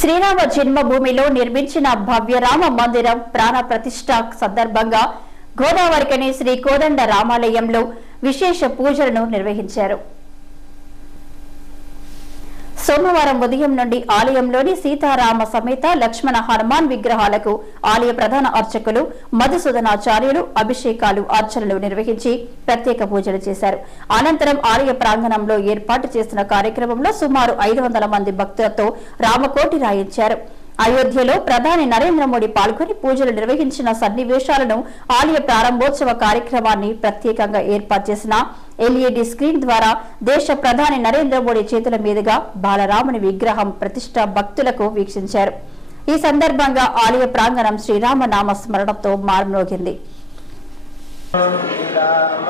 శ్రీరామ జన్మభూమిలో నిర్మించిన భవ్య రామ మందిరం ప్రాణ ప్రతిష్ట సందర్భంగా గోదావరికని శ్రీ కోదండ రామాలయంలో విశేష పూజలను నిర్వహించారు. సోమవారం ఉదయం నుండి ఆలయంలోని సీతారామ సమేత లక్ష్మణ హనుమాన్ విగ్రహాలకు ఆలయ ప్రధాన అర్చకులు మధుసూదనాచార్యులు అభిషేకాలు అర్చనలు నిర్వహించి ప్రత్యేక పూజలు చేశారు. అనంతరం ఆలయ ప్రాంగణంలో ఏర్పాటు చేసిన కార్యక్రమంలో సుమారు ఐదు వందల మంది భక్తులతో రామకోటి రాయించారు అయోధ్యలో ప్రధాని నరేంద్ర మోడీ పాల్గొని పూజలు నిర్వహించిన సన్నివేశాలను ఆలయ ప్రారంభోత్సవ కార్యక్రమాన్ని ప్రత్యేకంగా ఏర్పాటు చేసిన ఎల్ఈడి స్క్రీన్ ద్వారా దేశ ప్రధాని నరేంద్ర మోడీ చేతుల మీదుగా బాలరాముని విగ్రహం ప్రతిష్ట భక్తులకు వీక్షించారు. ఈ సందర్భంగా ఆలయ ప్రాంగణం శ్రీరామ నామ స్మరణతో మారుమోగింది. శ్రీరామ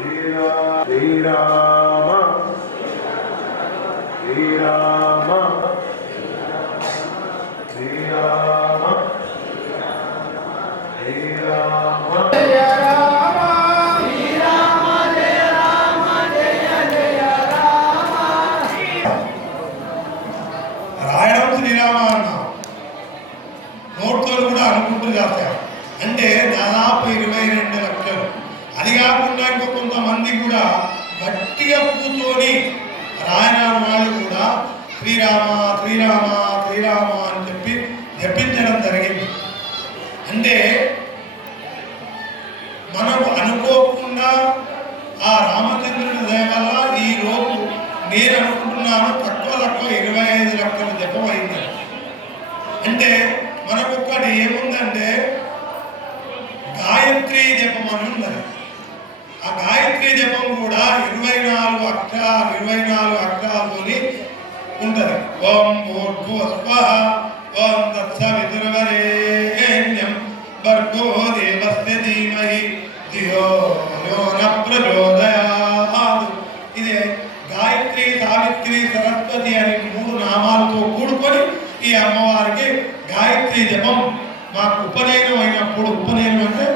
శ్రీరామ శ్రీరామ శ్రీరామ రాయడం శ్రీరామ అన్నాం. నోట్తో కూడా అనుకుంటూ అంటే దాదాపు ఇరవై రెండు లక్షలు అది కాకుండా ఇంకో కొంతమంది కూడా గట్టిగా కూర్చొని రాయనాడు వాళ్ళు కూడా శ్రీరామ శ్రీరామ శ్రీరామ అని చెప్పి జపించడం జరిగింది. అంటే మనకు అనుకోకుండా ఆ రామచంద్రుని దయ వల్ల ఈ రోజు నేను అనుకుంటున్నాను తక్కువ తక్కువ ఇరవై ఐదు లక్షల జపమైంది. అయింది అంటే మనకు ఒక్కటి ఏముందంటే గాయత్రి జపం అని ఉన్నది. ఆ గాయత్రి జపం కూడా ఇరవై నాలుగు అక్షరాలు ఇరవై నాలుగు అక్షరాలతోని ఉంటుంది. ఓం భూర్భువ స్వహ ఓం తత్సవితుర్వరేణ్యం భర్గో దేవస్య ధీమహి ధియో యో న ప్రచోదయాత్. ఇది గాయత్రి సావిత్రి సరస్వతి అనే మూడు నామాలతో కూడుకొని ఈ అమ్మవారికి గాయత్రి జపం మాకు ఉపనయనం అయినప్పుడు ఉపనయనం అంటే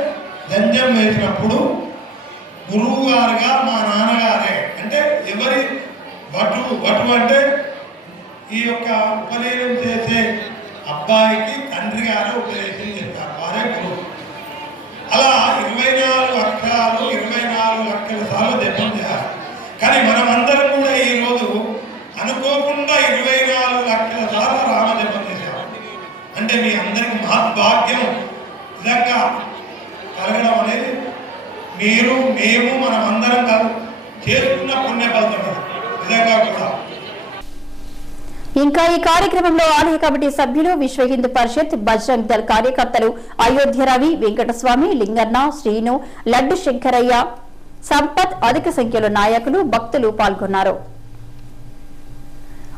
దంజం వేసినప్పుడు గురువు గారుగా మా నాన్నగారే. అంటే ఎవరి వటు వటు అంటే ఈ యొక్క ఉపనయనం చేసే అబ్బాయికి తండ్రి గారు ఉపదేశం చేస్తారు వారే గురువు. అలా ఇరవై నాలుగు అక్షరాలు ఇరవై నాలుగు లక్షల సార్లు జపం చేయాలి కానీ మనమందరం కూడా ఈరోజు అనుకోకుండా ఇరవై నాలుగు లక్షల సార్లు రామ జపం చేశాం. అంటే మీ అందరికి మహద్భాగ్యం. నిజంగా కలగడం మీరు మేము మనమందరం కాదు చేసుకున్న పుణ్య ఫలితం నిజంగా కూడా. ఇంకా ఈ కార్యక్రమంలో ఆలయ కమిటీ సభ్యులు విశ్వ హిందూ పరిషత్ బజరంగ్ దళ్ కార్యకర్తలు అయోధ్య రవి వెంకటస్వామి లింగన్న శ్రీను లడ్డు శంకరయ్య సంపత్ అధిక సంఖ్యలో నాయకులు భక్తులు పాల్గొన్నారు.